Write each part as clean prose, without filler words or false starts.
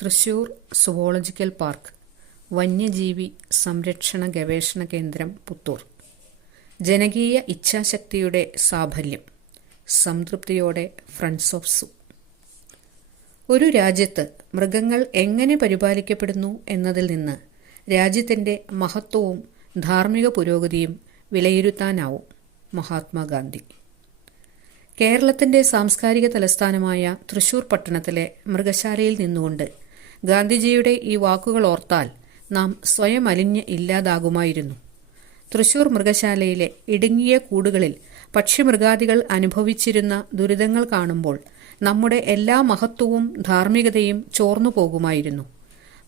Thrissur zoological park വന്യജീവി സംരക്ഷണ ഗവേഷണ കേന്ദ്രം പുത്തൂർ. ജനകീയ ഇച്ഛാശക്തിയുടെ സാഫല്യം. സംതൃപ്തിയോടെ ഫ്രണ്ട്സ് ഓഫ് സൂ. ഒരു രാജ്യത്ത് മൃഗങ്ങൾ എങ്ങനെ പരിപാലിക്കപ്പെടുന്നു എന്നതിൽ നിന്ന് രാജ്യത്തിൻ്റെ മഹത്വവും ധാർമ്മിക പുരോഗതിയും വിലയിരുത്താനാവും. മഹാത്മാഗാന്ധി. കേരളത്തിൻ്റെ സാംസ്കാരിക തലസ്ഥാനമായ തൃശൂർ പട്ടണത്തിലെ മൃഗശാലയിൽ നിന്നുകൊണ്ട് ഗാന്ധിജിയുടെ ഈ വാക്കുകൾ ഓർത്താൽ നാം സ്വയം അലിഞ്ഞ് ഇല്ലാതാകുമായിരുന്നു. തൃശൂർ മൃഗശാലയിലെ ഇടുങ്ങിയ കൂടുകളിൽ പക്ഷിമൃഗാദികൾ അനുഭവിച്ചിരുന്ന ദുരിതങ്ങൾ കാണുമ്പോൾ നമ്മുടെ എല്ലാ മഹത്വവും ധാർമ്മികതയും ചോർന്നു പോകുമായിരുന്നു.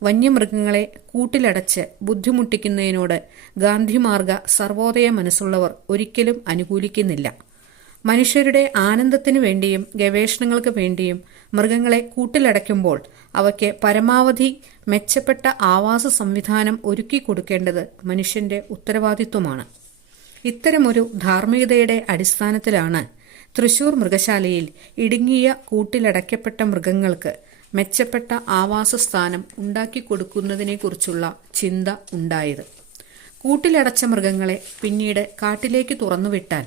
വന്യമൃഗങ്ങളെ കൂട്ടിലടച്ച് ബുദ്ധിമുട്ടിക്കുന്നതിനോട് ഗാന്ധിമാർഗ സർവോദയ മനസ്സുള്ളവർ ഒരിക്കലും അനുകൂലിക്കുന്നില്ല. മനുഷ്യരുടെ ആനന്ദത്തിനു വേണ്ടിയും ഗവേഷണങ്ങൾക്ക് വേണ്ടിയും മൃഗങ്ങളെ കൂട്ടിലടയ്ക്കുമ്പോൾ അവയ്ക്ക് പരമാവധി മെച്ചപ്പെട്ട ആവാസ സംവിധാനം ഒരുക്കി കൊടുക്കേണ്ടത് മനുഷ്യന്റെ ഉത്തരവാദിത്വമാണ്. ഇത്തരമൊരു ധാർമ്മികതയുടെ അടിസ്ഥാനത്തിലാണ് തൃശൂർ മൃഗശാലയിൽ ഇടുങ്ങിയ കൂട്ടിലടയ്ക്കപ്പെട്ട മൃഗങ്ങൾക്ക് മെച്ചപ്പെട്ട ആവാസ സ്ഥാനം ഉണ്ടാക്കിക്കൊടുക്കുന്നതിനെക്കുറിച്ചുള്ള ചിന്ത ഉണ്ടായത്. കൂട്ടിലടച്ച മൃഗങ്ങളെ പിന്നീട് കാട്ടിലേക്ക് തുറന്നുവിട്ടാൽ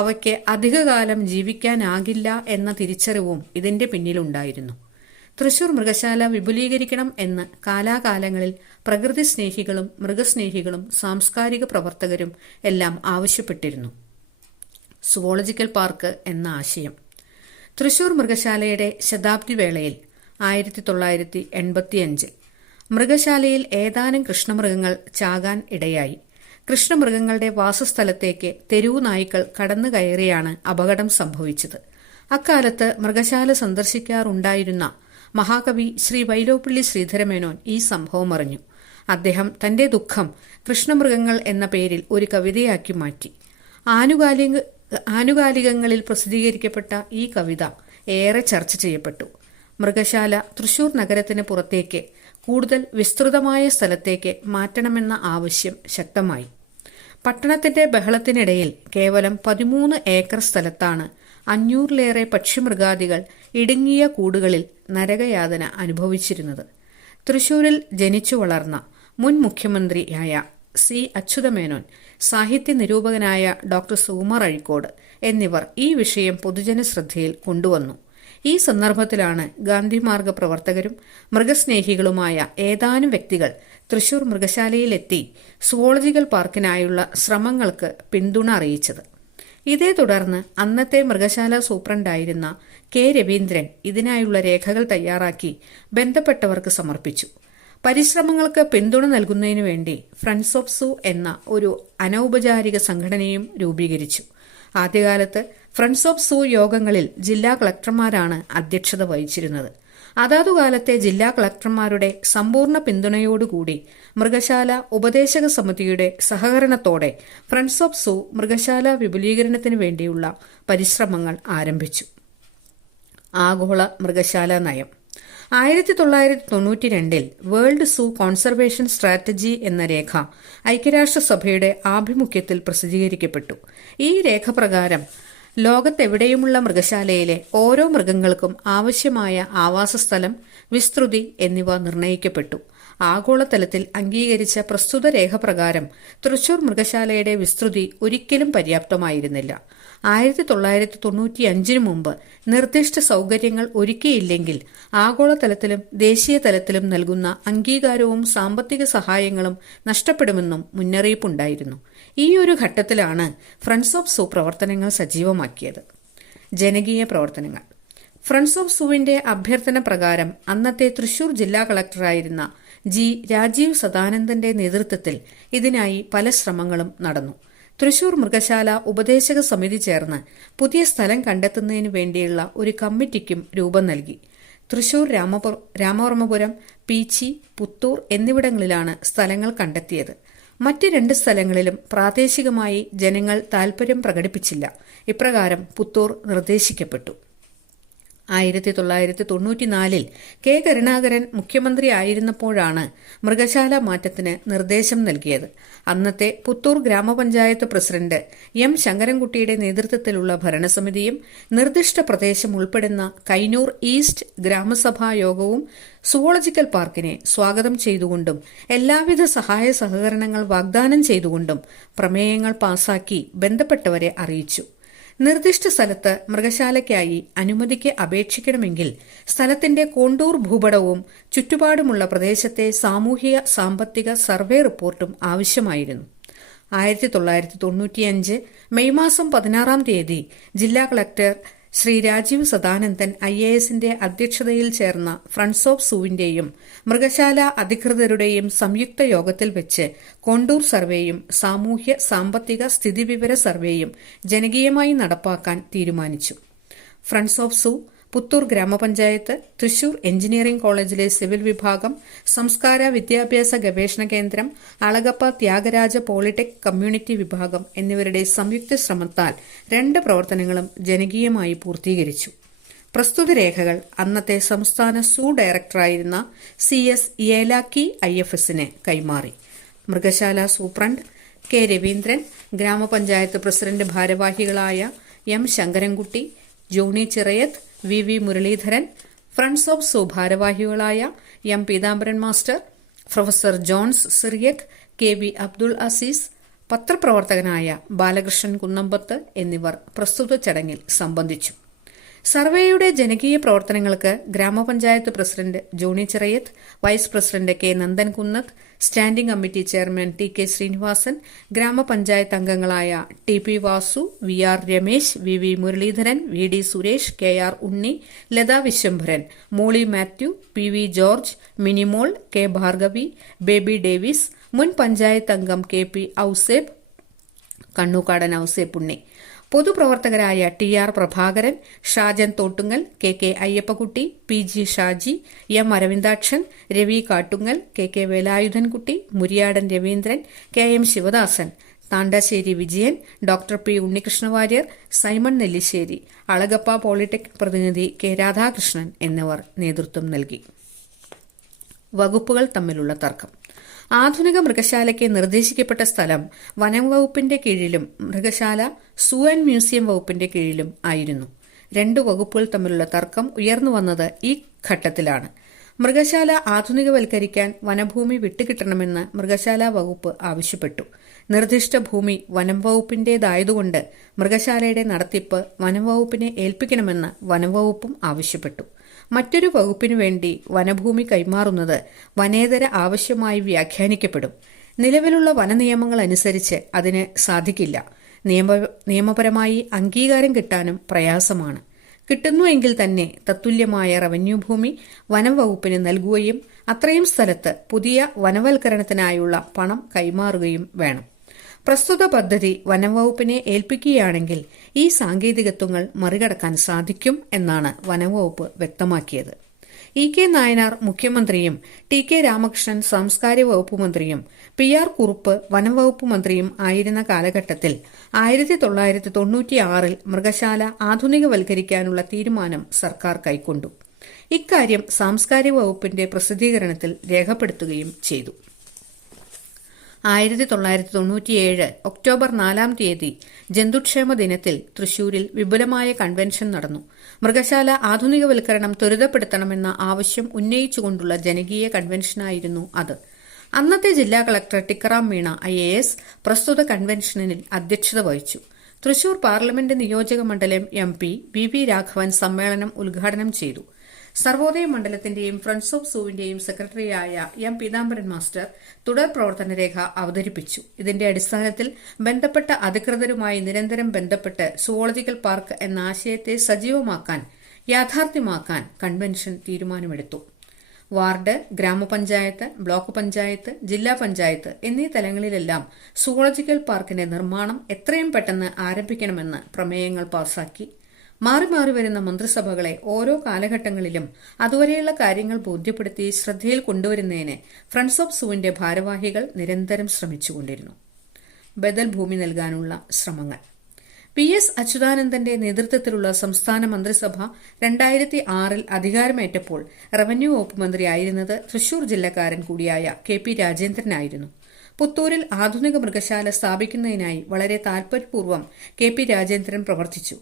അവയ്ക്ക് അധികകാലം ജീവിക്കാനാകില്ല എന്ന തിരിച്ചറിവും ഇതിന്റെ പിന്നിലുണ്ടായിരുന്നു. തൃശൂർ മൃഗശാല വിപുലീകരിക്കണം എന്ന് കാലാകാലങ്ങളിൽ പ്രകൃതി സ്നേഹികളും മൃഗസ്നേഹികളും സാംസ്കാരിക പ്രവർത്തകരും എല്ലാം ആവശ്യപ്പെട്ടിരുന്നു. സുവോളജിക്കൽ പാർക്ക് എന്ന ആശയം തൃശൂർ മൃഗശാലയുടെ ശതാബ്ദി വേളയിൽ 1985 മൃഗശാലയിൽ ഏതാനും കൃഷ്ണമൃഗങ്ങൾ ചാകാൻ ഇടയായി. കൃഷ്ണമൃഗങ്ങളുടെ വാസസ്ഥലത്തേക്ക് തെരുവു നായ്ക്കൾ കടന്നു കയറിയാണ് അപകടം സംഭവിച്ചത്. അക്കാലത്ത് മൃഗശാല സന്ദർശിക്കാറുണ്ടായിരുന്ന മഹാകവി ശ്രീ വൈലോപ്പിള്ളി ശ്രീധരമേനോൻ ഈ സംഭവം അറിഞ്ഞു. അദ്ദേഹം തന്റെ ദുഃഖം കൃഷ്ണമൃഗങ്ങൾ എന്ന പേരിൽ ഒരു കവിതയാക്കി മാറ്റി. ആനുകാലികങ്ങളിൽ പ്രസിദ്ധീകരിക്കപ്പെട്ട ഈ കവിത ഏറെ ചർച്ച ചെയ്യപ്പെട്ടു. മൃഗശാല തൃശൂർ നഗരത്തിന് പുറത്തേക്ക് കൂടുതൽ വിസ്തൃതമായ സ്ഥലത്തേക്ക് മാറ്റണമെന്ന ആവശ്യം ശക്തമായി. പട്ടണത്തിന്റെ ബഹളത്തിനിടയിൽ കേവലം 13 ഏക്കർ സ്ഥലത്താണ് 500-ലേറെ പക്ഷിമൃഗാദികൾ ഇടുങ്ങിയ കൂടുകളിൽ നരകയാതന അനുഭവിച്ചിരുന്നത്. തൃശൂരിൽ ജനിച്ചു വളർന്ന മുൻ മുഖ്യമന്ത്രിയായ സി അച്യുതമേനോൻ, സാഹിത്യ നിരൂപകനായ ഡോക്ടർ സുകുമാർ അഴീക്കോട് എന്നിവർ ഈ വിഷയം പൊതുജന ശ്രദ്ധയിൽ കൊണ്ടുവന്നു. ഈ സന്ദർഭത്തിലാണ് ഗാന്ധിമാർഗ പ്രവർത്തകരും മൃഗസ്നേഹികളുമായ ഏതാനും വ്യക്തികൾ തൃശൂർ മൃഗശാലയിലെത്തി സുവോളജിക്കൽ പാർക്കിനായുള്ള ശ്രമങ്ങൾക്ക് പിന്തുണ അറിയിച്ചത്. ഇതേ തുടർന്ന് അന്നത്തെ മൃഗശാല സൂപ്രണ്ടായിരുന്ന കെ രവീന്ദ്രൻ ഇതിനായുള്ള രേഖകൾ തയ്യാറാക്കി ബന്ധപ്പെട്ടവർക്ക് സമർപ്പിച്ചു. പരിശ്രമങ്ങൾക്ക് പിന്തുണ നൽകുന്നതിനു വേണ്ടി ഫ്രണ്ട്സ് ഓഫ് സൂ എന്ന ഒരു അനൗപചാരിക സംഘടനയും രൂപീകരിച്ചു. ആദ്യകാലത്ത് ഫ്രണ്ട്സ് ഓഫ് സൂ യോഗങ്ങളിൽ ജില്ലാ കളക്ടർമാരാണ് അധ്യക്ഷത വഹിച്ചിരുന്നത്. അതാതുകാലത്തെ ജില്ലാ കളക്ടർമാരുടെ സമ്പൂർണ്ണ പിന്തുണയോടുകൂടി മൃഗശാല ഉപദേശക സമിതിയുടെ സഹകരണത്തോടെ ഫ്രണ്ട്സ് ഓഫ് സൂ മൃഗശാല വിപുലീകരണത്തിനു വേണ്ടിയുള്ള പരിശ്രമങ്ങൾ ആരംഭിച്ചു. ആഗോള മൃഗശാല നയം 1992 വേൾഡ് സൂ കോൺസർവേഷൻ സ്ട്രാറ്റജി എന്ന രേഖ ഐക്യരാഷ്ട്രസഭയുടെ ആഭിമുഖ്യത്തിൽ പ്രസിദ്ധീകരിക്കപ്പെട്ടു. ഈ രേഖ പ്രകാരം ലോകത്തെവിടെയുമുള്ള മൃഗശാലയിലെ ഓരോ മൃഗങ്ങൾക്കും ആവശ്യമായ ആവാസസ്ഥലം, വിസ്തൃതി എന്നിവ നിർണയിക്കപ്പെട്ടു. ആഗോളതലത്തിൽ അംഗീകരിച്ച പ്രസ്തുത രേഖ പ്രകാരം തൃശൂർ മൃഗശാലയുടെ വിസ്തൃതി ഒരിക്കലും പര്യാപ്തമായിരുന്നില്ല. 1995 മുമ്പ് നിർദ്ദിഷ്ട സൗകര്യങ്ങൾ ഒരുക്കിയില്ലെങ്കിൽ ആഗോളതലത്തിലും ദേശീയ തലത്തിലും നൽകുന്ന അംഗീകാരവും സാമ്പത്തിക സഹായങ്ങളും നഷ്ടപ്പെടുമെന്നും മുന്നറിയിപ്പുണ്ടായിരുന്നു. ഈ ഒരു ഘട്ടത്തിലാണ് ഫ്രണ്ട്സ് ഓഫ് സൂ പ്രവർത്തനങ്ങൾ സജീവമാക്കിയത്. ജനകീയ പ്രവർത്തനങ്ങൾ. ഫ്രണ്ട്സ് ഓഫ് സൂവിന്റെ അഭ്യർത്ഥന പ്രകാരം അന്നത്തെ തൃശൂർ ജില്ലാ കളക്ടറായിരുന്ന ജി രാജീവ് സദാനന്ദന്റെ നേതൃത്വത്തിൽ ഇതിനായി പല ശ്രമങ്ങളും നടന്നു. തൃശൂർ മൃഗശാല ഉപദേശക സമിതി ചേർന്ന് പുതിയ സ്ഥലം കണ്ടെത്തുന്നതിനു വേണ്ടിയുള്ള ഒരു കമ്മിറ്റിക്കും രൂപം നൽകി. തൃശൂർ, രാമവർമ്മപുരം, പീച്ചി, പുത്തൂർ എന്നിവിടങ്ങളിലാണ് സ്ഥലങ്ങൾ കണ്ടെത്തിയത്. മറ്റ് 2 സ്ഥലങ്ങളിലും പ്രാദേശികമായി ജനങ്ങൾ താൽപര്യം പ്രകടിപ്പിച്ചില്ല. ഇപ്രകാരം പുത്തൂർ നിർദ്ദേശിക്കപ്പെട്ടു. 1994 കെ കരുണാകരൻ മുഖ്യമന്ത്രി ആയിരുന്നപ്പോഴാണ് മൃഗശാല മാറ്റത്തിന് നിർദ്ദേശം നൽകിയത്. അന്നത്തെ പുത്തൂർ ഗ്രാമപഞ്ചായത്ത് പ്രസിഡന്റ് എം ശങ്കരൻകുട്ടിയുടെ നേതൃത്വത്തിലുള്ള ഭരണസമിതിയും നിർദ്ദിഷ്ട പ്രദേശം ഉൾപ്പെടുന്ന കൈനൂർ ഈസ്റ്റ് ഗ്രാമസഭാ യോഗവും സുവോളജിക്കൽ പാർക്കിനെ സ്വാഗതം ചെയ്തുകൊണ്ടും എല്ലാവിധ സഹായ സഹകരണങ്ങൾ വാഗ്ദാനം ചെയ്തുകൊണ്ടും പ്രമേയങ്ങൾ പാസാക്കി ബന്ധപ്പെട്ടവരെ അറിയിച്ചു. നിർദ്ദിഷ്ട സ്ഥലത്ത് മൃഗശാലയ്ക്കായി അനുമതിക്ക് അപേക്ഷിക്കണമെങ്കിൽ സ്ഥലത്തിന്റെ കോണ്ടൂർ ഭൂപടവും ചുറ്റുപാടുമുള്ള പ്രദേശത്തെ സാമൂഹിക സാമ്പത്തിക സർവേ റിപ്പോർട്ടും ആവശ്യമായിരുന്നു. 1995 മെയ് മാസം 16 ജില്ലാ കളക്ടർ ശ്രീ രാജീവ് സദാനന്ദൻ IASന്റെ അധ്യക്ഷതയിൽ ചേർന്ന ഫ്രണ്ട്സ് ഓഫ് സൂവിന്റെയും മൃഗശാല അധികൃതരുടെയും സംയുക്ത യോഗത്തിൽ വെച്ച് കോണ്ടൂർ സർവേയും സാമൂഹ്യ സാമ്പത്തിക സ്ഥിതിവിവര സർവേയും ജനകീയമായി നടപ്പാക്കാൻ തീരുമാനിച്ചു. ഫ്രണ്ട്സ് ഓഫ് സൂ, പുത്തൂർ ഗ്രാമപഞ്ചായത്ത്, തൃശൂർ എഞ്ചിനീയറിംഗ് കോളേജിലെ സിവിൽ വിഭാഗം, സംസ്കാര വിദ്യാഭ്യാസ ഗവേഷണ കേന്ദ്രം, അളഗപ്പ ത്യാഗരാജ പോളിടെക് കമ്മ്യൂണിറ്റി വിഭാഗം എന്നിവരുടെ സംയുക്ത ശ്രമത്താൽ 2 പ്രവർത്തനങ്ങളും ജനകീയമായി പൂർത്തീകരിച്ചു. പ്രസ്തുത രേഖകൾ അന്നത്തെ സംസ്ഥാന സൂ ഡയറക്ടറായിരുന്ന CS ഏലാക്കി IFSന് കൈമാറി. മൃഗശാല സൂപ്രണ്ട് കെ രവീന്ദ്രൻ, ഗ്രാമപഞ്ചായത്ത് പ്രസിഡന്റ് ഭാരവാഹികളായ M Sankarankutty, Johny Chirayath, VV Muraleedharan, friends of zoo ഭാരവാഹികളായ M Peethambaran master, professor Johns Cyriac, KB Abdul Azeez, പത്രപ്രവർത്തകനായ ബാലകൃഷ്ണൻ കുന്നമ്പത്ത് എന്നിവർ പ്രസ്തുത ചടങ്ങിൽ സംബന്ധിച്ചു. സർവേയുടെ ജനകീയ പ്രവർത്തനങ്ങൾക്ക് ഗ്രാമപഞ്ചായത്ത് president Johny Chirayath, vice president K Nandankunnath, standing committee chairman TK Sreenivasan, ഗ്രാമപഞ്ചായത്ത് അംഗങ്ങളായ TP Vasu, VR Ramesh, VV Muraleedharan, VD Suresh, KR Unni, Latha Viswambharan, Molly Mathew, PV George, Minimol, K Bhargavi, Baby Davis, മുൻ പഞ്ചായത്ത് അംഗം KP ഔസേബ്, കണ്ണൂക്കാടൻ ഔസേബ് ഉണ്ണി, പൊതുപ്രവർത്തകരായ TR Prabhakaran, Shajan Thottungal, KK Ayyappakutty, PG Shaji, M Aravindakshan, Ravi Kattungal, KK Velayudhankutty, Muriyadan Raveendran, KM Sivadasan, Thandassery Vijayan, doctor P Unnikrishnavariar, Simon Nellissery, Alagappa polytech പ്രതിനിധി K രാധാകൃഷ്ണൻ എന്നിവർ നേതൃത്വം നൽകി. വകുപ്പുകൾ തമ്മിലുള്ള തർക്കം. ആധുനിക മൃഗശാലയ്ക്ക് നിർദ്ദേശിക്കപ്പെട്ട സ്ഥലം വനം വകുപ്പിന്റെ കീഴിലും മൃഗശാല സൂ ആൻഡ് മ്യൂസിയം വകുപ്പിന്റെ കീഴിലും ആയിരുന്നു. 2 വകുപ്പുകൾ തമ്മിലുള്ള തർക്കം ഉയർന്നുവന്നത് ഈ ഘട്ടത്തിലാണ്. മൃഗശാല ആധുനികവൽക്കരിക്കാൻ വനഭൂമി വിട്ടുകിട്ടണമെന്ന് മൃഗശാല വകുപ്പ് ആവശ്യപ്പെട്ടു. നിർദ്ദിഷ്ട ഭൂമി വനം വകുപ്പിന്റേതായതുകൊണ്ട് മൃഗശാലയുടെ നടത്തിപ്പ് വനം വകുപ്പിനെ ഏൽപ്പിക്കണമെന്ന് വനം വകുപ്പും ആവശ്യപ്പെട്ടു. മറ്റൊരു വകുപ്പിനു വേണ്ടി വനഭൂമി കൈമാറുന്നത് വനേതര ആവശ്യമായി വ്യാഖ്യാനിക്കപ്പെടും. നിലവിലുള്ള വനനിയമങ്ങൾ അനുസരിച്ച് അതിന് സാധിക്കില്ല. നിയമപരമായി അംഗീകാരം കിട്ടാനും പ്രയാസമാണ്. കിട്ടുന്നുവെങ്കിൽ തന്നെ തത്തുല്യമായ റവന്യൂ ഭൂമി വനം വകുപ്പിന് നൽകുകയും അത്രയും സ്ഥലത്ത് പുതിയ വനവൽക്കരണത്തിനായുള്ള പണം കൈമാറുകയും വേണം. പ്രസ്തുത പദ്ധതി വനം വകുപ്പിനെ ഏൽപ്പിക്കുകയാണെങ്കിൽ ഈ സാങ്കേതികത്വങ്ങൾ മറികടക്കാൻ സാധിക്കും എന്നാണ് വനംവകുപ്പ് വ്യക്തമാക്കിയത്. EK നായനാർ മുഖ്യമന്ത്രിയും TK രാമകൃഷ്ണൻ സാംസ്കാരിക വകുപ്പ് മന്ത്രിയും PR കുറുപ്പ് വനം വകുപ്പ് മന്ത്രിയും ആയിരുന്ന കാലഘട്ടത്തിൽ 1996 മൃഗശാല ആധുനികവൽക്കരിക്കാനുള്ള തീരുമാനം സർക്കാർ കൈക്കൊണ്ടു. ഇക്കാര്യം സാംസ്കാരിക വകുപ്പിന്റെ പ്രസിദ്ധീകരണത്തിൽ രേഖപ്പെടുത്തുകയും ചെയ്തു. 1997 ഒക്ടോബർ 4 ജന്തുക്ഷേമ ദിനത്തിൽ തൃശൂരിൽ വിപുലമായ കൺവെൻഷൻ നടന്നു. മൃഗശാല ആധുനികവൽക്കരണം ത്വരിതപ്പെടുത്തണമെന്ന ആവശ്യം ഉന്നയിച്ചുകൊണ്ടുള്ള ജനകീയ കൺവെൻഷനായിരുന്നു അത്. അന്നത്തെ ജില്ലാ കളക്ടർ ടിക്കറാം മീണ IAS പ്രസ്തുത കൺവെൻഷനിൽ അധ്യക്ഷത വഹിച്ചു. തൃശൂർ പാർലമെന്റ് നിയോജക മണ്ഡലം MP VV രാഘവൻ സമ്മേളനം ഉദ്ഘാടനം ചെയ്തു. സർവോദയ മണ്ഡലത്തിന്റെയും ഫ്രണ്ട്സ് ഓഫ് സൂവിന്റെയും സെക്രട്ടറിയായ M പീതാംബരൻ മാസ്റ്റർ തുടർ പ്രവർത്തന രേഖ അവതരിപ്പിച്ചു. ഇതിന്റെ അടിസ്ഥാനത്തിൽ ബന്ധപ്പെട്ട അധികൃതരുമായി നിരന്തരം ബന്ധപ്പെട്ട് സുവോളജിക്കൽ പാർക്ക് എന്ന ആശയത്തെ സജീവമാക്കാൻ, യാഥാർത്ഥ്യമാക്കാൻ കൺവെൻഷൻ തീരുമാനമെടുത്തു. വാർഡ്, ഗ്രാമപഞ്ചായത്ത്, ബ്ലോക്ക് പഞ്ചായത്ത്, ജില്ലാ പഞ്ചായത്ത് എന്നീ തലങ്ങളിലെല്ലാം സുവോളജിക്കൽ പാർക്കിന്റെ നിർമ്മാണം എത്രയും പെട്ടെന്ന് ആരംഭിക്കണമെന്ന് പ്രമേയങ്ങൾ പാസാക്കി. മാറി മാറി വരുന്ന മന്ത്രിസഭകളെ ഓരോ കാലഘട്ടങ്ങളിലും അതുവരെയുള്ള കാര്യങ്ങൾ ബോധ്യപ്പെടുത്തി ശ്രദ്ധയിൽ കൊണ്ടുവരുന്നതിന് ഫ്രണ്ട്സ് ഓഫ് സൂവിന്റെ ഭാരവാഹികൾ നിരന്തരം ശ്രമിച്ചുകൊണ്ടിരുന്നു. ബദൽ ഭൂമി നൽകാനുള്ള ശ്രമങ്ങൾ. PS അച്യുതാനന്ദന്റെ നേതൃത്വത്തിലുള്ള സംസ്ഥാന മന്ത്രിസഭ 2006 അധികാരമേറ്റപ്പോൾ റവന്യൂ വകുപ്പ് മന്ത്രിയായിരുന്നത് തൃശൂർ ജില്ലക്കാരൻ കൂടിയായ KP രാജേന്ദ്രനായിരുന്നു. പുത്തൂരിൽ ആധുനിക മൃഗശാല സ്ഥാപിക്കുന്നതിനായി വളരെ താൽപര്യപൂർവ്വം KP രാജേന്ദ്രൻ പ്രവർത്തിച്ചു.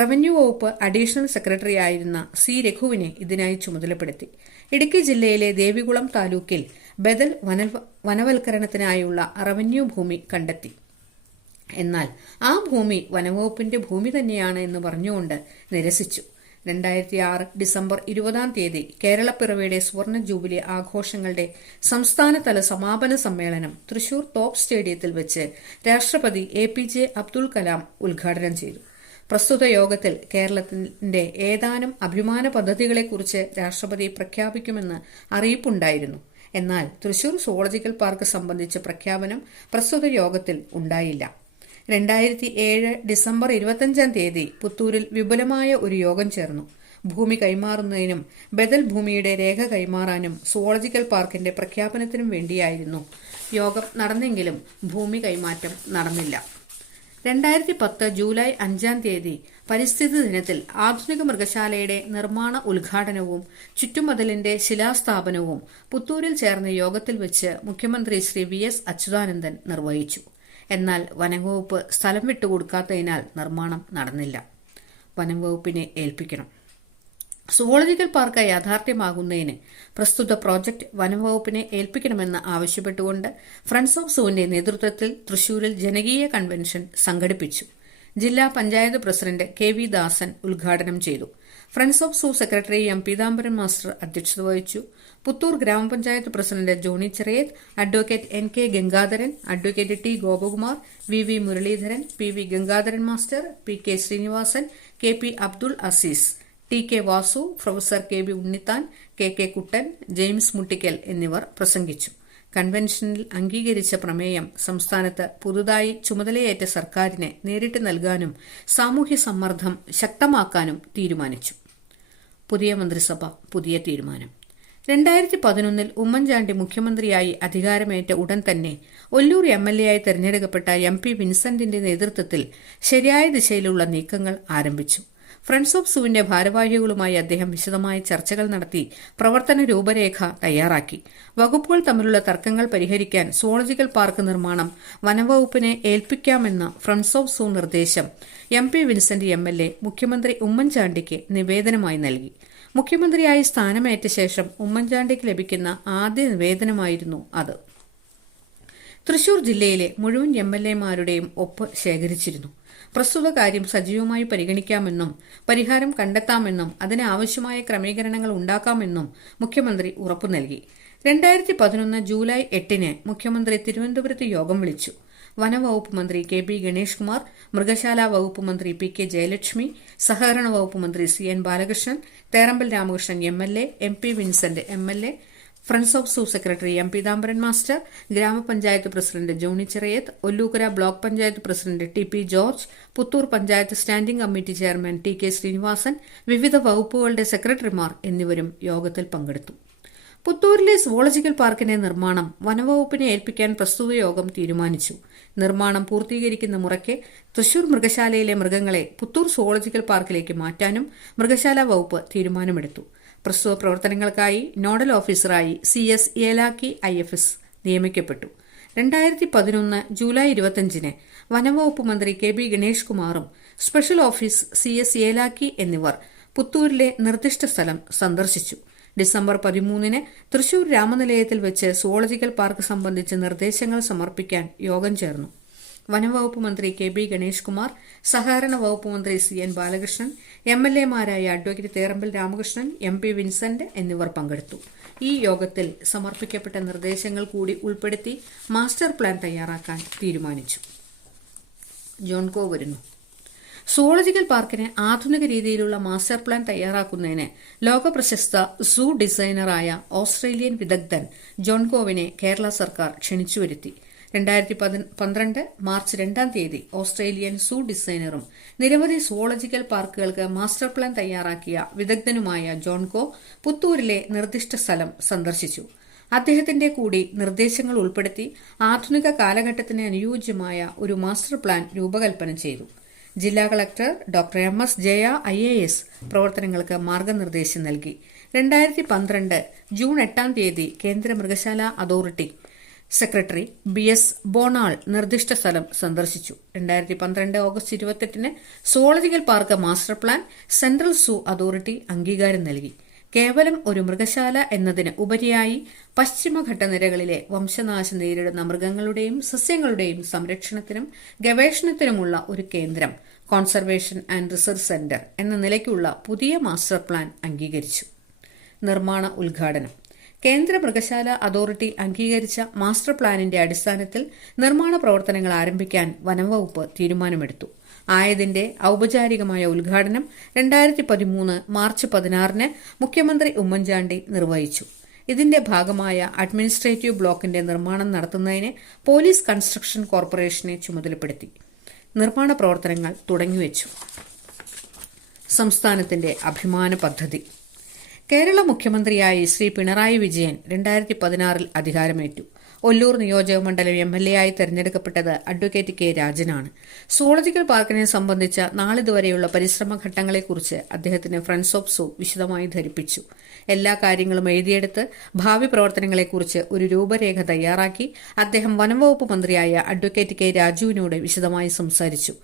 റവന്യൂ വകുപ്പ് അഡീഷണൽ സെക്രട്ടറി ആയിരുന്ന C രഘുവിനെ ഇതിനായി ചുമതലപ്പെടുത്തി. ഇടുക്കി ജില്ലയിലെ ദേവികുളം താലൂക്കിൽ ബദൽ വനവൽക്കരണത്തിനായുള്ള റവന്യൂ ഭൂമി കണ്ടെത്തി. എന്നാൽ ആ ഭൂമി വനംവകുപ്പിന്റെ ഭൂമി തന്നെയാണ് എന്ന് പറഞ്ഞുകൊണ്ട് നിരസിച്ചു. 2006 ഡിസംബർ 20 കേരളപ്പിറവിയുടെ സുവർണ ജൂബിലി ആഘോഷങ്ങളുടെ സംസ്ഥാനതല സമാപന സമ്മേളനം തൃശൂർ തോപ്പ് സ്റ്റേഡിയത്തിൽ വെച്ച് രാഷ്ട്രപതി APJ അബ്ദുൽ കലാം ഉദ്ഘാടനം ചെയ്തു. പ്രസ്തുത യോഗത്തിൽ കേരളത്തിന്റെ ഏതാനും അഭിമാന പദ്ധതികളെക്കുറിച്ച് രാഷ്ട്രപതി പ്രഖ്യാപിക്കുമെന്ന് അറിയിപ്പുണ്ടായിരുന്നു. എന്നാൽ തൃശൂർ സുവോളജിക്കൽ പാർക്ക് സംബന്ധിച്ച പ്രഖ്യാപനം പ്രസ്തുത യോഗത്തിൽ ഉണ്ടായില്ല. 2007 ഡിസംബർ 25 പുത്തൂരിൽ വിപുലമായ ഒരു യോഗം ചേർന്നു. ഭൂമി കൈമാറുന്നതിനും ബദൽ ഭൂമിയുടെ രേഖ കൈമാറാനും സുവോളജിക്കൽ പാർക്കിന്റെ പ്രഖ്യാപനത്തിനും വേണ്ടിയായിരുന്നു യോഗം നടന്നെങ്കിലും ഭൂമി കൈമാറ്റം നടന്നില്ല. 2010 ജൂലൈ 5 പരിസ്ഥിതി ദിനത്തിൽ ആധുനിക മൃഗശാലയുടെ നിർമ്മാണ ഉദ്ഘാടനവും ചുറ്റുമതിലിന്റെ ശിലാസ്ഥാപനവും പുത്തൂരിൽ ചേർന്ന യോഗത്തിൽ വെച്ച് മുഖ്യമന്ത്രി ശ്രീ VS അച്യുതാനന്ദൻ നിർവഹിച്ചു. എന്നാൽ വനംവകുപ്പ് സ്ഥലം വിട്ടുകൊടുക്കാത്തതിനാൽ നിർമ്മാണം നടന്നില്ല. വനംവകുപ്പിനെ ഏൽപ്പിക്കണം. സുവോളജിക്കൽ പാർക്ക് യാഥാർത്ഥ്യമാകുന്നതിന് പ്രസ്തുത പ്രോജക്ട് വനംവകുപ്പിനെ ഏൽപ്പിക്കണമെന്ന് ആവശ്യപ്പെട്ടുകൊണ്ട് ഫ്രണ്ട്സ് ഓഫ് സൂവിന്റെ നേതൃത്വത്തിൽ തൃശൂരിൽ ജനകീയ കൺവെൻഷൻ സംഘടിപ്പിച്ചു. ജില്ലാ പഞ്ചായത്ത് പ്രസിഡന്റ് KV ദാസൻ ഉദ്ഘാടനം ചെയ്തു. Friends of zoo secretary M Peethambaran master അധ്യക്ഷത വഹിച്ചു. Puthur grama panchayat president Johny Cheriyath, advocate NK Gangadharan, advocate T Gopakumar, VV Muraleedharan, PV Gangadharan master, PK Sreenivasan, KP Abdul Azeez, TK Vasu, professor KB Unnithan, KK Kuttan, James Muttikkal എന്നിവർ പ്രസംഗിച്ചു. കൺവെൻഷനിൽ അംഗീകരിച്ച പ്രമേയം സംസ്ഥാനത്ത് പുതുതായി ചുമതലയേറ്റ സർക്കാരിന് നേരിട്ട് നൽകാനും സാമൂഹ്യ സമ്മർദ്ദം ശക്തമാക്കാനും തീരുമാനിച്ചു. പുതിയ മന്ത്രിസഭ, പുതിയ തീരുമാനം. 2011 ഉമ്മൻചാണ്ടി മുഖ്യമന്ത്രിയായി അധികാരമേറ്റ ഉടൻ തന്നെ ഒല്ലൂർ MLA ആയി തെരഞ്ഞെടുക്കപ്പെട്ട MP വിൻസെന്റിന്റെ നേതൃത്വത്തിൽ ശരിയായ ദിശയിലുള്ള നീക്കങ്ങൾ ആരംഭിച്ചു. ഫ്രണ്ട്സ് ഓഫ് സൂവിന്റെ ഭാരവാഹികളുമായി അദ്ദേഹം വിശദമായ ചർച്ചകൾ നടത്തി പ്രവർത്തന രൂപരേഖ തയ്യാറാക്കി. വകുപ്പുകൾ തമ്മിലുള്ള തർക്കങ്ങൾ പരിഹരിക്കാൻ സുവോളജിക്കൽ പാർക്ക് നിർമ്മാണം വനംവകുപ്പിനെ ഏൽപ്പിക്കാമെന്ന ഫ്രണ്ട്സ് ഓഫ് സൂ നിർദ്ദേശം MP വിൻസെന്റ് MLA മുഖ്യമന്ത്രി ഉമ്മൻചാണ്ടിക്ക് നിവേദനമായി നൽകി. മുഖ്യമന്ത്രിയായി സ്ഥാനമേറ്റ ശേഷം ഉമ്മൻചാണ്ടിക്ക് ലഭിക്കുന്ന ആദ്യ നിവേദനമായിരുന്നു അത്. തൃശൂർ ജില്ലയിലെ മുഴുവൻ MLA-മാരുടെയും ഒപ്പ് ശേഖരിച്ചിരുന്നു. പ്രസ്തുത കാര്യം സജീവമായി പരിഗണിക്കാമെന്നും പരിഹാരം കണ്ടെത്താമെന്നും അതിനാവശ്യമായ ക്രമീകരണങ്ങൾ ഉണ്ടാക്കാമെന്നും മുഖ്യമന്ത്രി ഉറപ്പു നൽകി. 2011 ജൂലൈ 8 മുഖ്യമന്ത്രി തിരുവനന്തപുരത്ത് യോഗം വിളിച്ചു. വനവകുപ്പ് മന്ത്രി KP ഗണേഷ് കുമാർ, മൃഗശാല വകുപ്പ് മന്ത്രി PK ജയലക്ഷ്മി, സഹകരണ വകുപ്പ് മന്ത്രി CN Balakrishnan, Therambil Ramakrishnan MLA, MP Vincent MLA, friends of zoo secretary M Peethambaran master, ഗ്രാമപഞ്ചായത്ത് president Johny Cheriyath, Ollukkara block panchayat president TP George, Puthur panchayat standing committee chairman TK Sreenivasan, വിവിധ വകുപ്പുകളുടെ സെക്രട്ടറിമാർ എന്നിവരും യോഗത്തിൽ പങ്കെടുത്തു. പുത്തൂരിലെ സുവോളജിക്കൽ പാർക്കിന്റെ നിർമ്മാണം വനവകുപ്പിനെ ഏൽപ്പിക്കാൻ പ്രസ്തുത യോഗം തീരുമാനിച്ചു. നിർമ്മാണം പൂർത്തീകരിക്കുന്ന മുറയ്ക്ക് തൃശൂർ മൃഗശാലയിലെ മൃഗങ്ങളെ പുത്തൂർ സുവോളജിക്കൽ പാർക്കിലേക്ക് മാറ്റാനും മൃഗശാല വകുപ്പ് തീരുമാനമെടുത്തു. പ്രസ്തുത പ്രവർത്തനങ്ങൾക്കായി നോഡൽ ഓഫീസറായി CS ഏലാക്കി IFS നിയമിക്കപ്പെട്ടു. 2011 ജൂലൈ 25 വനംവകുപ്പ് മന്ത്രി KB ഗണേഷ് കുമാറും സ്പെഷ്യൽ ഓഫീസ് CS ഏലാക്കി എന്നിവർ പുത്തൂരിലെ നിർദ്ദിഷ്ട സ്ഥലം സന്ദർശിച്ചു. ഡിസംബർ 13 തൃശൂർ രാമനിലയത്തിൽ വെച്ച് സുവോളജിക്കൽ പാർക്ക് സംബന്ധിച്ച് നിർദ്ദേശങ്ങൾ സമർപ്പിക്കാൻ യോഗം ചേർന്നു. വനംവകുപ്പ് മന്ത്രി KB ഗണേഷ് കുമാർ, സഹകരണ വകുപ്പ് മന്ത്രി CN ബാലകൃഷ്ണൻ, MLA-മാരായ അഡ്വക്കേറ്റ് തേറമ്പൽ രാമകൃഷ്ണൻ, MP വിൻസെന്റ് എന്നിവർ പങ്കെടുത്തു. ഈ യോഗത്തിൽ സമർപ്പിക്കപ്പെട്ട നിർദ്ദേശങ്ങൾ കൂടി ഉൾപ്പെടുത്തി മാസ്റ്റർ പ്ലാൻ തയ്യാറാക്കാൻ തീരുമാനിച്ചു. ജോൺകോ വരുന്നു. സുവോളജിക്കൽ പാർക്കിന് ആധുനിക രീതിയിലുള്ള മാസ്റ്റർ പ്ലാൻ തയ്യാറാക്കുന്നതിന് ലോകപ്രശസ്ത സൂ ഡിസൈനറായ ഓസ്ട്രേലിയൻ വിദഗ്ധൻ ജോൺകോവിനെ കേരള സർക്കാർ ക്ഷണിച്ചുവരുത്തി. 2012 മാർച്ച് 2 ഓസ്ട്രേലിയൻ സൂ ഡിസൈനറും നിരവധി സുവോളജിക്കൽ പാർക്കുകൾക്ക് മാസ്റ്റർ പ്ലാൻ തയ്യാറാക്കിയ വിദഗ്ധനുമായ ജോൺകോ പുത്തൂരിലെ നിർദ്ദിഷ്ട സ്ഥലം സന്ദർശിച്ചു. അദ്ദേഹത്തിന്റെ കൂടി നിർദ്ദേശങ്ങൾ ഉൾപ്പെടുത്തി ആധുനിക കാലഘട്ടത്തിന് അനുയോജ്യമായ ഒരു മാസ്റ്റർ പ്ലാൻ രൂപകൽപ്പന ചെയ്തു. ജില്ലാ collector doctor MS Jaya IAS പ്രവർത്തനങ്ങൾക്ക് മാർഗനിർദ്ദേശം നൽകി. 2012 ജൂൺ 8 കേന്ദ്ര മൃഗശാല അതോറിറ്റി സെക്രട്ടറി BS ബോണാൾ നിർദ്ദിഷ്ട സ്ഥലം സന്ദർശിച്ചു. 2012 August 28 zoological park master plan central zoo authority അംഗീകാരം നൽകി. കേവലം ഒരു മൃഗശാല എന്നതിന് ഉപരിയായി പശ്ചിമഘട്ടനിരകളിലെ വംശനാശം നേരിടുന്ന മൃഗങ്ങളുടെയും സസ്യങ്ങളുടെയും സംരക്ഷണത്തിനും ഗവേഷണത്തിനുമുള്ള ഒരു കേന്ദ്രം കോൺസർവേഷൻ ആൻഡ് റിസർച്ച് സെന്റർ എന്ന നിലയ്ക്കുള്ള പുതിയ മാസ്റ്റർ പ്ലാൻ അംഗീകരിച്ചു. നിർമ്മാണ ഉദ്ഘാടനം. കേന്ദ്ര മൃഗശാല അതോറിറ്റി അംഗീകരിച്ച മാസ്റ്റർ പ്ലാനിന്റെ അടിസ്ഥാനത്തിൽ നിർമ്മാണ പ്രവർത്തനങ്ങൾ ആരംഭിക്കാൻ വനംവകുപ്പ് തീരുമാനമെടുത്തു. ആയതിന്റെ ഔപചാരികമായ ഉദ്ഘാടനം 2013 മാർച്ച് 16 മുഖ്യമന്ത്രി ഉമ്മൻചാണ്ടി നിർവഹിച്ചു. ഇതിന്റെ ഭാഗമായ അഡ്മിനിസ്ട്രേറ്റീവ് ബ്ലോക്കിന്റെ നിർമ്മാണം നടത്തുന്നതിന് പോലീസ് കൺസ്ട്രക്ഷൻ കോർപ്പറേഷനെ ചുമതലപ്പെടുത്തി. നിർമ്മാണ പ്രവർത്തനങ്ങൾ തുടങ്ങിവെച്ചു. സംസ്ഥാനത്തിന്റെ അഭിമാന പദ്ധതി. കേരള മുഖ്യമന്ത്രിയായി ശ്രീ പിണറായി വിജയൻ 2016 അധികാരമേറ്റു. ഒല്ലൂർ നിയോജകമണ്ഡലം MLA ആയി തെരഞ്ഞെടുക്കപ്പെട്ടത് അഡ്വക്കേറ്റ് K രാജനാണ്. സുവോളജിക്കൽ പാർക്കിനെ സംബന്ധിച്ച നാളിതുവരെയുള്ള പരിശ്രമഘട്ടങ്ങളെക്കുറിച്ച് അദ്ദേഹത്തിന് ഫ്രണ്ട്സ് ഓഫ് സൂ വിശദമായി ധരിപ്പിച്ചു. എല്ലാ കാര്യങ്ങളും എഴുതിയെടുത്ത് ഭാവി പ്രവർത്തനങ്ങളെക്കുറിച്ച് ഒരു രൂപരേഖ തയ്യാറാക്കി അദ്ദേഹം വനംവകുപ്പ് മന്ത്രിയായ അഡ്വക്കേറ്റ് K രാജുവിനോട് വിശദമായി സംസാരിച്ചു.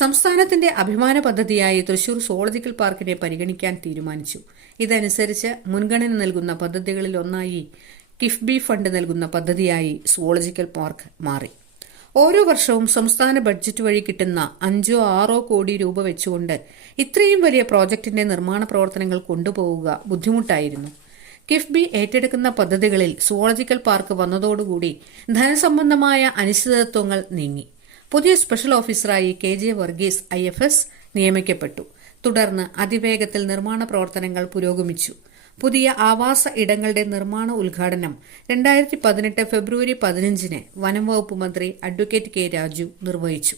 സംസ്ഥാനത്തിന്റെ അഭിമാന പദ്ധതിയായി തൃശൂർ സുവോളജിക്കൽ പാർക്കിനെ പരിഗണിക്കാൻ തീരുമാനിച്ചു. ഇതനുസരിച്ച് മുൻഗണന നൽകുന്ന പദ്ധതികളിൽ ഒന്നായി കിഫ്ബി ഫണ്ട് നൽകുന്ന പദ്ധതിയായി സുവോളജിക്കൽ പാർക്ക് മാറി. ഓരോ വർഷവും സംസ്ഥാന ബഡ്ജറ്റ് വഴി കിട്ടുന്ന 5-6 കോടി രൂപ വെച്ചുകൊണ്ട് ഇത്രയും വലിയ പ്രോജക്ടിന്റെ നിർമ്മാണ പ്രവർത്തനങ്ങൾ കൊണ്ടുപോവുക ബുദ്ധിമുട്ടായിരുന്നു. കിഫ്ബി ഏറ്റെടുക്കുന്ന പദ്ധതികളിൽ സുവോളജിക്കൽ പാർക്ക് വന്നതോടുകൂടി ധനസംബന്ധമായ അനിശ്ചിതത്വങ്ങൾ നീങ്ങി. പുതിയ സ്പെഷ്യൽ ഓഫീസറായി KJ വർഗീസ് IFS നിയമിക്കപ്പെട്ടു. തുടർന്ന് അതിവേഗത്തിൽ നിർമ്മാണ പ്രവർത്തനങ്ങൾ പുരോഗമിച്ചു. പുതിയ ആവാസ ഇടങ്ങളുടെ നിർമ്മാണ ഉദ്ഘാടനം 2018 ഫെബ്രുവരി 15 വനംവകുപ്പ് മന്ത്രി അഡ്വക്കേറ്റ് K രാജു നിർവഹിച്ചു.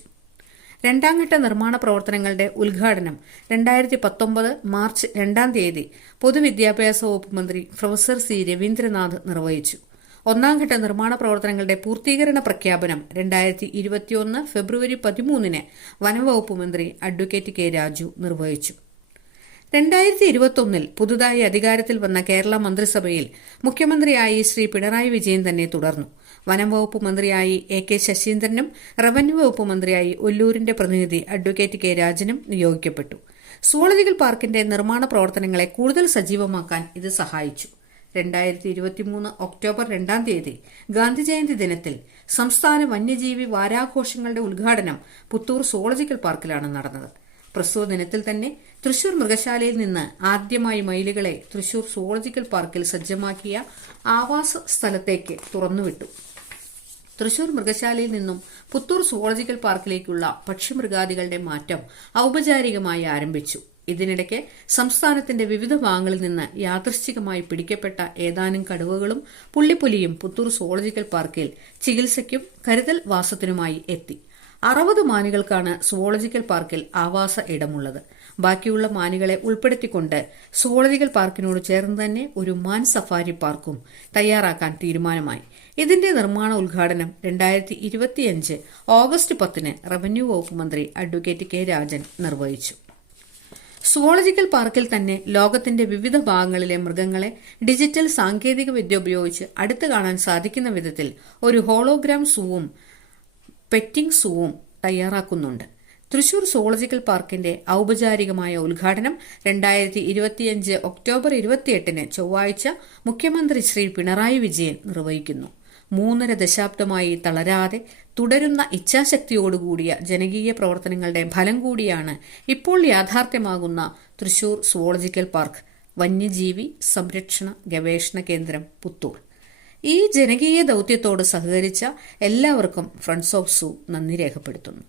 രണ്ടാംഘട്ട നിർമ്മാണ പ്രവർത്തനങ്ങളുടെ ഉദ്ഘാടനം 2019 മാർച്ച് 2 പൊതുവിദ്യാഭ്യാസ വകുപ്പ് മന്ത്രി പ്രൊഫസർ C രവീന്ദ്രനാഥ് നിർവഹിച്ചു. ഒന്നാംഘട്ട നിർമ്മാണ പ്രവർത്തനങ്ങളുടെ പൂർത്തീകരണ പ്രഖ്യാപനം 2021 ഫെബ്രുവരി 13 വനംവകുപ്പ് മന്ത്രി അഡ്വക്കേറ്റ് K രാജു നിർവഹിച്ചു. 2021 പുതുതായി അധികാരത്തിൽ വന്ന കേരള മന്ത്രിസഭയിൽ മുഖ്യമന്ത്രിയായി ശ്രീ പിണറായി വിജയൻ തന്നെ തുടർന്നു. വനംവകുപ്പ് മന്ത്രിയായി AK ശശീന്ദ്രനും റവന്യൂ വകുപ്പ് മന്ത്രിയായി ഒല്ലൂരിന്റെ പ്രതിനിധി അഡ്വക്കേറ്റ് K രാജനും നിയോഗിക്കപ്പെട്ടു. സുവോളജിക്കൽ പാർക്കിന്റെ നിർമ്മാണ പ്രവർത്തനങ്ങളെ കൂടുതൽ സജീവമാക്കാൻ ഇത് സഹായിച്ചു. 2023 ഒക്ടോബർ 2 ഗാന്ധിജയന്തി ദിനത്തിൽ സംസ്ഥാന വന്യജീവി വാരാഘോഷങ്ങളുടെ ഉദ്ഘാടനം പുത്തൂർ സുവോളജിക്കൽ പാർക്കിലാണ് നടന്നത്. പ്രസ്തുത ദിനത്തിൽ തന്നെ തൃശൂർ മൃഗശാലയിൽ നിന്ന് ആദ്യമായി മയിലുകളെ തൃശൂർ സുവോളജിക്കൽ പാർക്കിൽ സജ്ജമാക്കിയ ആവാസ സ്ഥലത്തേക്ക് തുറന്നുവിട്ടു. തൃശൂർ മൃഗശാലയിൽ നിന്നും പുത്തൂർ സുവോളജിക്കൽ പാർക്കിലേക്കുള്ള പക്ഷിമൃഗാദികളുടെ മാറ്റം ഔപചാരികമായി ആരംഭിച്ചു. ഇതിനിടയ്ക്ക് സംസ്ഥാനത്തിന്റെ വിവിധ ഭാഗങ്ങളിൽ നിന്ന് യാദൃശ്ചികമായി പിടിക്കപ്പെട്ട ഏതാനും കടുവകളും പുള്ളിപ്പുലിയും പുത്തൂർ സുവോളജിക്കൽ പാർക്കിൽ ചികിത്സയ്ക്കും കരുതൽ വാസത്തിനുമായി എത്തി. 60 മാനുകൾക്കാണ് സുവോളജിക്കൽ പാർക്കിൽ ആവാസ ഇടമുള്ളത്. ബാക്കിയുള്ള മാനുകളെ ഉൾപ്പെടുത്തിക്കൊണ്ട് സുവോളജിക്കൽ പാർക്കിനോട് ചേർന്ന് തന്നെ ഒരു മാൻ സഫാരി പാർക്കും തയ്യാറാക്കാൻ തീരുമാനമായി. ഇതിന്റെ നിർമ്മാണ ഉദ്ഘാടനം 2025 ഓഗസ്റ്റ് 10 റവന്യൂ വകുപ്പ് മന്ത്രി അഡ്വക്കേറ്റ് K രാജൻ നിർവഹിച്ചു. സുവോളജിക്കൽ പാർക്കിൽ തന്നെ ലോകത്തിന്റെ വിവിധ ഭാഗങ്ങളിലെ മൃഗങ്ങളെ ഡിജിറ്റൽ സാങ്കേതിക വിദ്യ ഉപയോഗിച്ച് അടുത്ത് കാണാൻ സാധിക്കുന്ന വിധത്തിൽ ഒരു ഹോളോഗ്രാം സൂവും പെറ്റിംഗ് സൂവും തയ്യാറാക്കുന്നുണ്ട്. തൃശൂർ സുവോളജിക്കൽ പാർക്കിന്റെ ഔപചാരികമായ ഉദ്ഘാടനം 2025 ഒക്ടോബർ 28 ചൊവ്വാഴ്ച മുഖ്യമന്ത്രി ശ്രീ പിണറായി വിജയൻ നിർവഹിക്കുന്നു. 3.5 ദശാബ്ദമായി തളരാതെ തുടരുന്ന ഇച്ഛാശക്തിയോടുകൂടിയ ജനകീയ പ്രവർത്തനങ്ങളുടെ ഫലം കൂടിയാണ് ഇപ്പോൾ യാഥാർത്ഥ്യമാകുന്ന തൃശൂർ സുവോളജിക്കൽ പാർക്ക് വന്യജീവി സംരക്ഷണ ഗവേഷണ കേന്ദ്രം പുത്തൂർ. ഈ ജനകീയ ദൌത്യത്തോട് സഹകരിച്ച എല്ലാവർക്കും ഫ്രണ്ട്സ് ഓഫ് സൂ നന്ദി രേഖപ്പെടുത്തുന്നു.